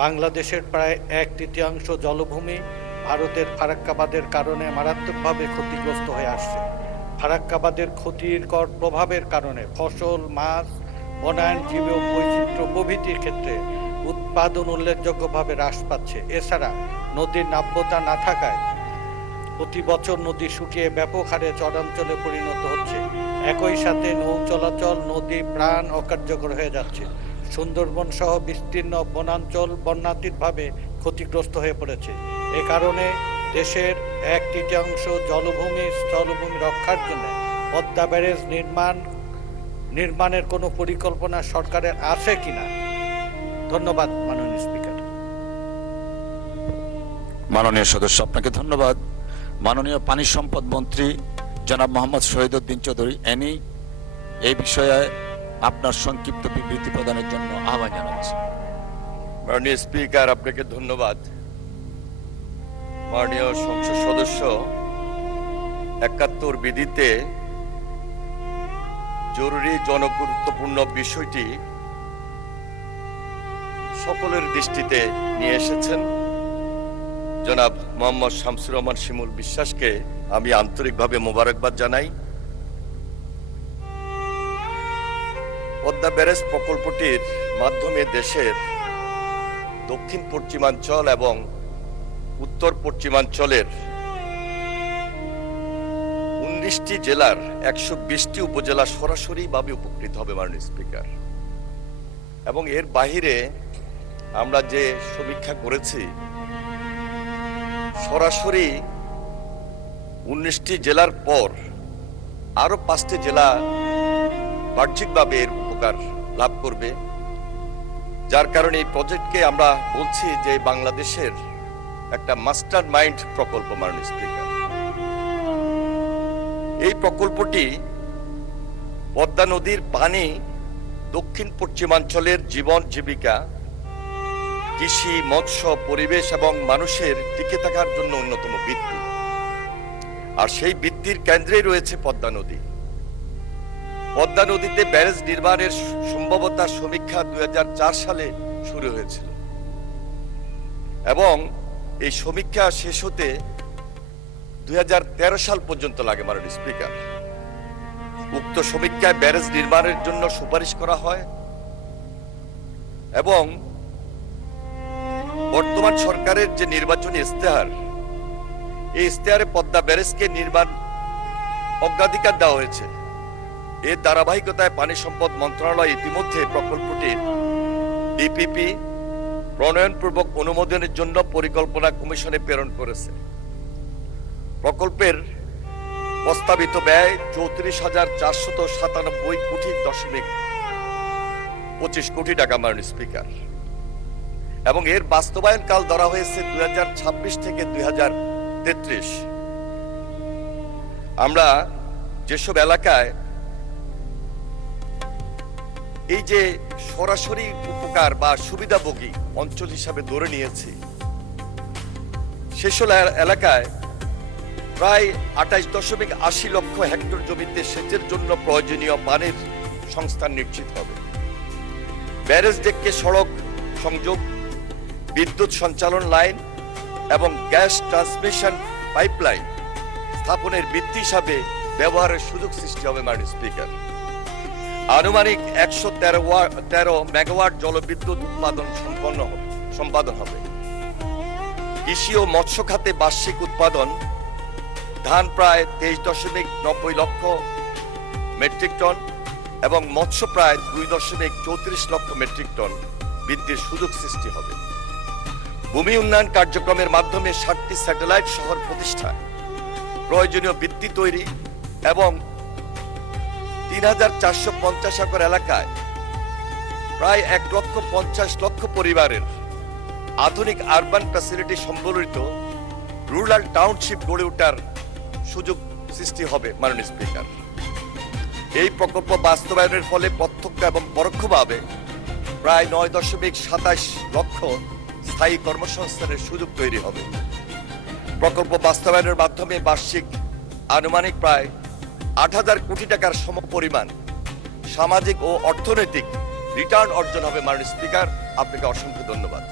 বাংলাদেশের প্রায় 1/3 জলভূমি ভারতের ফারাক্কাবাদের কারণে মারাত্মকভাবে ক্ষতিগ্রস্ত হয়ে আসছে। ফারাক্কাবাদের ক্ষতিকর প্রভাবের কারণে ফসল, মাছ, বনায়ন, জীব বৈচিত্র্য প্রভৃতির ক্ষেত্রে উৎপাদন উল্লেখযোগ্যভাবে হ্রাস পাচ্ছে। এছাড়া নদীর নাব্যতা না থাকায় প্রতি বছর নদী শুকিয়ে ব্যাপক হারে চরাঞ্চলে পরিণত হচ্ছে। একই সাথে নৌ চলাচল, নদী প্রাণ অকার্যকর হয়ে যাচ্ছে। সুন্দরবন সহ বিস্তীর্ণ বনাঞ্চল বন্যাতীতভাবে ক্ষতিগ্রস্ত হয়ে পড়েছে। এ কারণে দেশের 1/3 জলভূমি স্থলভূমি রক্ষার জন্য পদ্মা ব্যারেজ নির্মাণের কোনো পরিকল্পনা সরকারের আছে কিনা? ধন্যবাদ মাননীয় স্পিকার। মাননীয় সদস্য, আপনাকে ধন্যবাদ। মাননীয় পানি সম্পদ মন্ত্রী জনাব মোহাম্মদ শহীদউদ্দিন চৌধুরী এনি এই বিষয়ে আপনার সংক্ষিপ্ত বিবৃতি প্রদানের জন্য আহ্বান জানাচ্ছি। মাননীয় স্পিকার, আপনাকে ধন্যবাদ। মাননীয় সংসদ সদস্য 71 বিধিতে জরুরি জনগুরুত্বপূর্ণ বিষয়টি সকলের দৃষ্টিতে নিয়ে এসেছেন। জনাব মোহাম্মদ শামসুর রহমান শিমুল বিশ্বাসকে আমি আন্তরিকভাবে মোবারকবাদ জানাই। পদ্মা ব্যারেজ প্রকল্পটির মাধ্যমে দেশের দক্ষিণ পশ্চিমাঞ্চল এবং উত্তর পশ্চিমাঞ্চলের 19টি জেলার 120টি উপজেলা সরাসরিভাবে উপকৃত হবে মাননীয় স্পিকার। এবং এর বাহিরে আমরা যে সমীক্ষা করেছি, সরাসরি 19টি জেলার পর আরো 5টি জেলা বাহ্যিকভাবে এর উপকার লাভ করবে, যার কারণে এই প্রজেক্টকে আমরা বলছি যে বাংলাদেশের একটা মাস্টার মাইন্ড প্রকল্প মাননীয় স্পিকার। এই প্রকল্পটি পদ্মা নদীর পানি দক্ষিণ পশ্চিমাঞ্চলের জীবন জীবিকা, কৃষি, মৎস্য, পরিবেশ এবং মানুষের টিকে থাকার জন্য অন্যতম ভিত্তি। আর সেই ভিত্তির কেন্দ্রেই রয়েছে পদ্মা নদী। পদ্মা নদীতে ব্যারেজ নির্মাণের সম্ভাব্যতা সমীক্ষা 2004 সালে শুরু হয়েছিল এবং এই সমীক্ষা শেষ হতে 2013 সাল পর্যন্ত লাগে মাননীয় স্পিকার। উক্ত সমীক্ষায় ব্যারেজ নির্মাণের জন্য সুপারিশ করা হয় এবং বর্তমান সরকারের যে নির্বাচনী ইশতেহার, এই ইশতেহারে পদ্মা ব্যারেজকে নির্মাণ অগ্রাধিকার দেওয়া হয়েছে। এর ধারাবাহিকতায় পানি সম্পদ মন্ত্রণালয় ইতিমধ্যে প্রকল্পটির ডিপিপি প্রণয়নপূর্বক অনুমোদনের জন্য পরিকল্পনা কমিশনে প্রেরণ করেছে। প্রকল্পের প্রস্তাবিত ব্যয় 34,497.25 কোটি টাকা মাননীয় স্পিকার। এবং এর বাস্তবায়ন কাল ধরা হয়েছে 2026 থেকে 2033। আমরা যেসব এলাকায় এই যে সরাসরি উপকার বা সুবিধাভোগী অঞ্চল হিসাবে ধরে নিয়েছি, সেসব এলাকায় প্রায় 28.80 লক্ষ হেক্টর জমিতে সেচের জন্য প্রয়োজনীয় পানির সংস্থান নিশ্চিত হবে। ব্যারেজ ডেককে সড়ক সংযোগ, বিদ্যুৎ সঞ্চালন লাইন এবং গ্যাস ট্রান্সমিশন পাইপলাইন স্থাপনের ভিত্তি হিসাবে ব্যবহারের সুযোগ সৃষ্টি হবে মাননীয় স্পিকার। আনুমানিক 113 মেগাওয়াট জলবিদ্যুৎ উৎপাদন সম্পাদন হবে। কৃষি ও মৎস্য খাতে বার্ষিক উৎপাদন ধান প্রায় 23.90 লক্ষ মেট্রিক টন এবং মৎস্য প্রায় 2.34 লক্ষ মেট্রিক টন বৃদ্ধির সুযোগ সৃষ্টি হবে। ভূমি উন্নয়ন কার্যক্রমের মাধ্যমে 7টি স্যাটেলাইট শহর প্রতিষ্ঠা, প্রয়োজনীয় ভিত্তি তৈরি এবং 3,450 একর এলাকায় প্রায় 1,50,00,000 পরিবারের আধুনিক আরবান ফ্যাসিলিটি সম্বলিত রুরাল টাউনশিপ গড়ে ওঠার সুযোগ সৃষ্টি হবে মাননীয় স্পিকার। এই প্রকল্প বাস্তবায়নের ফলে প্রত্যক্ষ এবং পরোক্ষভাবে প্রায় 9.27 লক্ষ স্থায়ী কর্মসংস্থানের সুযোগ তৈরি হবে। প্রকল্প বাস্তবায়নের মাধ্যমে বার্ষিক আনুমানিক প্রায় 8,000 কোটি টাকার সমপরিমাণ সামাজিক ও অর্থনৈতিক রিটার্ন অর্জন হবে মাননীয় স্পিকার। আপনাকে অসংখ্য ধন্যবাদ।